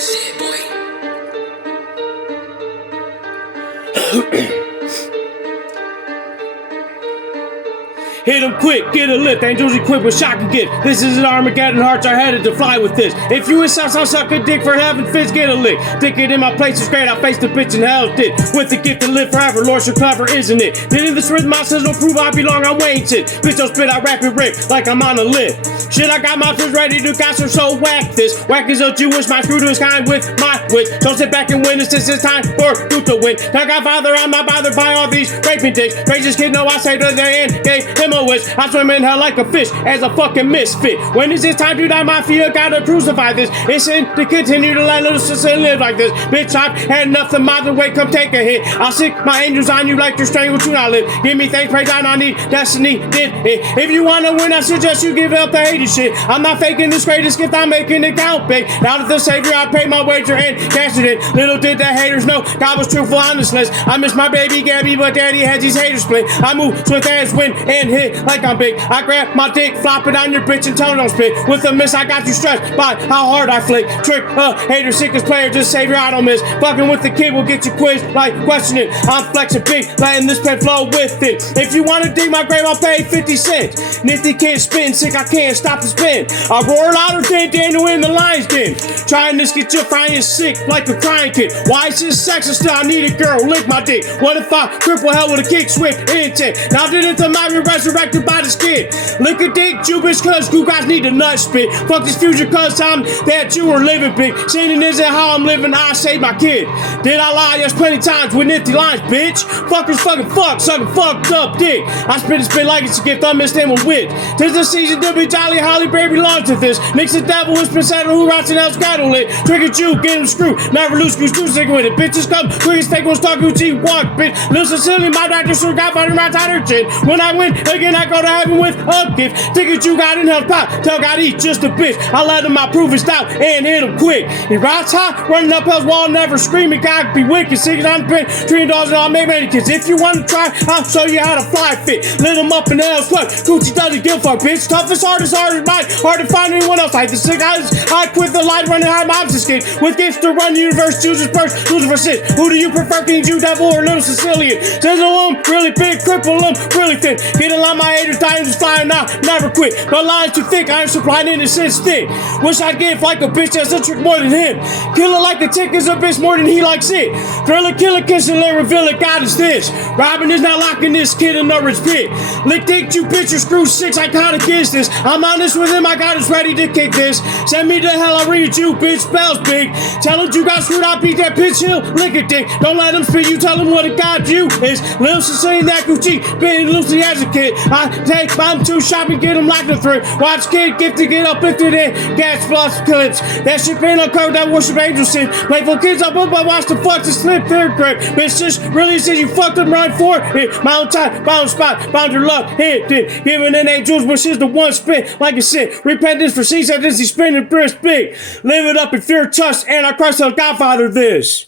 shit, boy. Hit him quick, get a lift, angels equipped with shotgun gift. This is an Armageddon, hearts are headed to fly with this. If you insist I'll suck a dick for having fits, get a lick. Dick it in my place is great, I face the bitch in hell's dick. With the gift to live forever, Lord so clever, isn't it? Didn't this rhythm my says don't prove I belong, I'm Wayne shit. Bitch don't spit, I rap it rip, like I'm on a lift. Shit, I got my fist ready to got some so whack this. Whack is a Jewish, my screw to his kind with my wit. So sit back and win, this is time for you to win. Now Godfather, I'm not bothered by all these raping dicks. Racist kid, no, I say to the end, gave him a wish. I swim in hell like a fish, as a fucking misfit. When is it time to die, mafia? Gotta crucify this. It's in to continue to let Lil Sicilian live like this. Bitch, I've had enough to my way, come take a hit. I'll sick my angels on you like you're strangled to not live. Give me thanks, praise I need, destiny did it. If you wanna win, I suggest you give up the hated shit. I'm not faking this greatest gift, I'm making it count big. Now that the savior, I paid my wager and cashed it in. Little did the haters know, God was truthful on this list. I miss my baby Gabby, but daddy has these haters split. I move swift as wind and hit like I'm big. I grab my dick, flop it on your bitch and tell her don't spit. With a miss, I got you stressed by how hard I flick. Trick, hater, sickest player, just savior, I don't miss. Fucking with the kid will get you quizzed, like questioning. I'm flexing big, letting this pen flow with it. If you wanna dig my grave, I'll pay 50 cents. Nifty kid spitting sick, I can't stop the spin. I roar louder than Daniel in the lion's den. Trying to get your frying sick like a crying kid. Why is this sexist still? I need a girl, lick my dick. What if I cripple hell with a kick, swift intent? Now did it to my be resurrected by the skin. Lick a dick, Jubish, cause you guys need a nut spit. Fuck this future, cause I'm that you are living big. Sinning isn't how I'm living, I saved my kid. Did I lie? Yes, plenty times with nifty lines, bitch. Fuckers fucking fuck, sucking fucked up dick. I spit and spit like it's a gift, understand with wit. Tis the season to be jolly, Holly Berry belongs to this. Nick's the devil, who's been settled, who rots and else got lit. Trigger you, get him screwed. Never lose, screw sick with it. Bitches come, quickest take one stock, Gucci walk, bitch. Lil Sicilian, my doctor, sure got fighting my tighter chin. When I win, again, I go to heaven with a gift. Ticket you got in hell's pot, tell God eat just a bitch. I let him out, prove his doubt, and hit him quick. He rides high, running up hell's wall, never screaming. God be wicked, singing on the pen, treating dogs and all made many kids. If you want to try, I'll show you how to fly fit. Lit him up in hell's club. Gucci doesn't give a fuck, bitch. Toughest, hardest mine. Hard to find anyone else like the sick eyes. I quit the light, running high mobs escape. With gifts to run the universe, chooses first, losing for shit. Who do you prefer, King Jew, Devil, or Lil Sicilian? Sizzle him, really big, cripple him, really thin. Get a lot, my haters dying, just flying now, never quit. But lines too thick, I am supplying innocence thick. Wish I'd give like a bitch that's a trick more than him. Killer like a tick is a bitch more than he likes it. Thriller, killer, kiss and let reveal it, God is this. Robin is not locking this kid in a rich pit. Lick dick, you bitch, or screw six, I kinda kiss this. I'm honest with him, I got us ready to kick this. Send me to hell, I'll read you, bitch, spells big. Tell him you got screwed, I'll beat that bitch, he'll lick a dick. Don't let him spit, you tell him what a god you is. Lil Sicilian, that Gucci, been Lucy as a kid. I take mom to shopping, get him like the thrift. Watch kid, get to get up lifted in, gas plus clips. That shit been uncovered, that worship angel sin. Playful kids up, but watch the fuck to slip their grip. Bitch, just really said you fucked up right for it. My own time, bound spot, bound your luck, hit it. Giving an angels, which is the one spit like a sin. Repentance for seas, that is he spinning brisk big. Live it up in fear, trust, and I Christ tell Godfather this.